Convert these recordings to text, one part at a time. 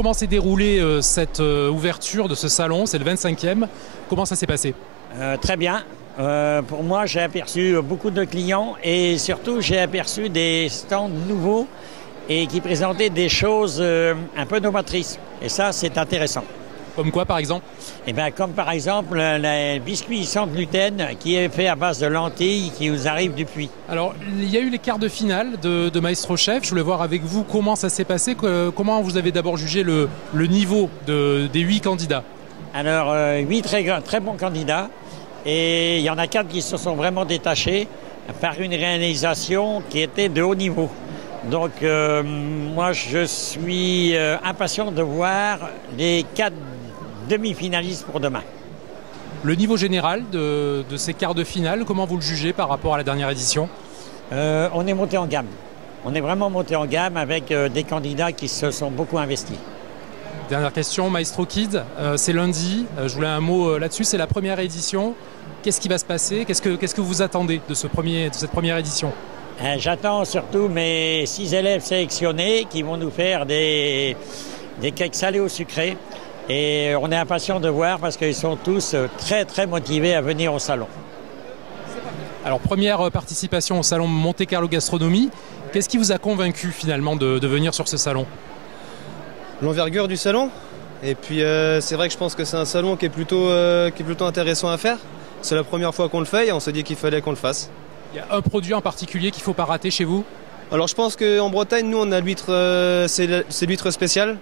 comment s'est déroulée cette ouverture de ce salon? C'est le 25e. Comment ça s'est passé? Très bien. Pour moi, j'ai aperçu beaucoup de clients et surtout, j'ai aperçu des stands nouveaux et qui présentaient des choses un peu novatrices. Et ça, c'est intéressant. Comme quoi, par exemple? Eh bien, comme par exemple le biscuit sans gluten qui est fait à base de lentilles qui nous arrive du Puy. Alors, il y a eu les quarts de finale de Maestro Chef. Je voulais voir avec vous comment ça s'est passé. Comment vous avez d'abord jugé le niveau des 8 candidats? Alors, 8 très bons candidats. Et il y en a 4 qui se sont vraiment détachés par une réalisation qui était de haut niveau. Donc, moi, je suis impatient de voir les 4 demi-finalistes pour demain. Le niveau général de ces quarts de finale, comment vous le jugez par rapport à la dernière édition? On est monté en gamme. On est vraiment monté en gamme avec des candidats qui se sont beaucoup investis. Dernière question, Maestro Kids, c'est lundi. Je voulais un mot là-dessus. C'est la première édition. Qu'est-ce qui va se passer? Qu'est-ce que vous attendez de cette première édition? J'attends surtout mes 6 élèves sélectionnés qui vont nous faire des cakes salés au sucré. Et on est impatient de voir parce qu'ils sont tous très très motivés à venir au salon. Alors, première participation au salon Monte Carlo Gastronomie. Qu'est-ce qui vous a convaincu finalement de venir sur ce salon? L'envergure du salon. Et puis c'est vrai que je pense que c'est un salon qui est plutôt intéressant à faire. C'est la première fois qu'on le fait et on se dit qu'il fallait qu'on le fasse. Il y a un produit en particulier qu'il ne faut pas rater chez vous? Alors je pense qu'en Bretagne, nous on a l'huître, c'est l'huître spéciale.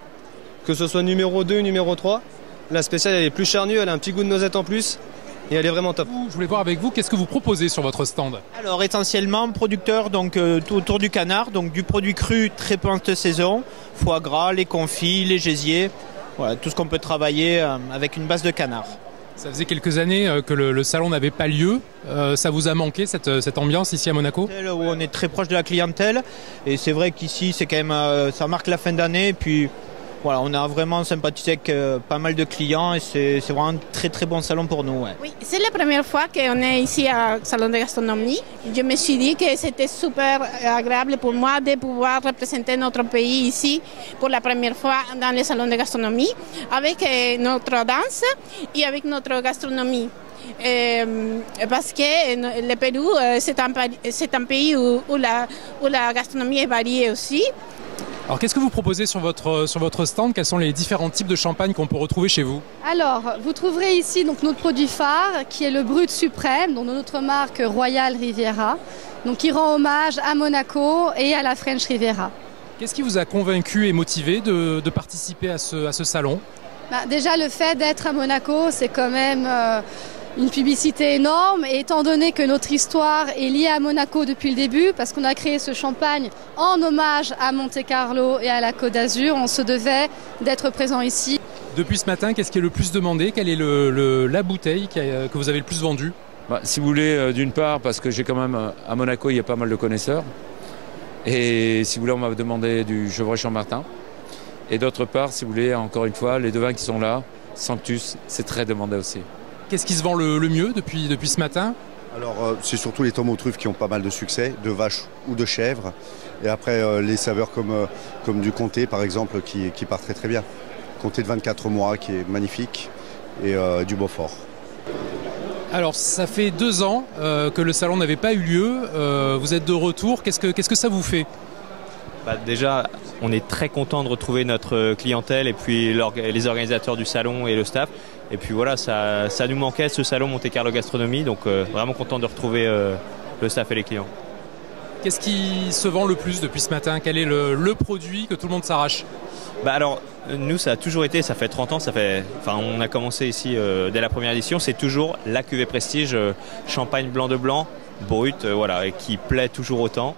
Que ce soit numéro 2 ou numéro 3. La spéciale elle est plus charnue, elle a un petit goût de noisette en plus. Et elle est vraiment top. Je voulais voir avec vous, qu'est-ce que vous proposez sur votre stand? Alors essentiellement producteur donc tout autour du canard, donc du produit cru très peu en saison, foie gras, les confits, les gésiers, voilà, tout ce qu'on peut travailler avec une base de canard. Ça faisait quelques années que le salon n'avait pas lieu. Ça vous a manqué cette ambiance ici à Monaco? Où on est très proche de la clientèle et c'est vrai qu'ici c'est quand même ça marque la fin d'année et puis voilà, on a vraiment sympathisé avec pas mal de clients et c'est vraiment un très très bon salon pour nous. Ouais. Oui, c'est la première fois qu'on est ici à Salon de Gastronomie. Je me suis dit que c'était super agréable pour moi de pouvoir représenter notre pays ici pour la première fois dans le Salon de Gastronomie avec notre danse et avec notre gastronomie. Parce que le Pérou, c'est un pays où la gastronomie est variée aussi. Alors qu'est-ce que vous proposez sur votre stand? Quels sont les différents types de champagne qu'on peut retrouver chez vous? Alors, vous trouverez ici donc, notre produit phare qui est le Brut Suprême, donc de notre marque Royal Riviera, donc, qui rend hommage à Monaco et à la French Riviera. Qu'est-ce qui vous a convaincu et motivé de participer à ce salon? Déjà, le fait d'être à Monaco, c'est quand même une publicité énorme. Et étant donné que notre histoire est liée à Monaco depuis le début, parce qu'on a créé ce champagne en hommage à Monte Carlo et à la Côte d'Azur, on se devait d'être présent ici. Depuis ce matin, qu'est-ce qui est le plus demandé? Quelle est la bouteille que vous avez le plus vendue? Si vous voulez, d'une part, parce que j'ai quand même, à Monaco, il y a pas mal de connaisseurs. Et si vous voulez, on m'a demandé du Gevrey Chambertin. Et d'autre part, si vous voulez, encore une fois, les deux vins qui sont là, Sanctus, c'est très demandé aussi. Qu'est-ce qui se vend le mieux depuis ce matin? Alors, c'est surtout les tomes aux truffes qui ont pas mal de succès, de vache ou de chèvre. Et après, les saveurs comme du comté, par exemple, qui part très très bien. Comté de 24 mois, qui est magnifique, et du Beaufort. Alors, ça fait 2 ans que le salon n'avait pas eu lieu. Vous êtes de retour. Qu'est-ce que ça vous fait? Déjà, on est très content de retrouver notre clientèle et puis les organisateurs du salon et le staff. Et puis voilà, ça nous manquait ce salon Monte Carlo Gastronomie, donc vraiment content de retrouver le staff et les clients. Qu'est-ce qui se vend le plus depuis ce matin? Quel est le produit que tout le monde s'arrache? Alors, nous, ça a toujours été, ça fait 30 ans, on a commencé ici dès la première édition, c'est toujours la cuvée Prestige, champagne blanc de blanc, brut, et qui plaît toujours autant.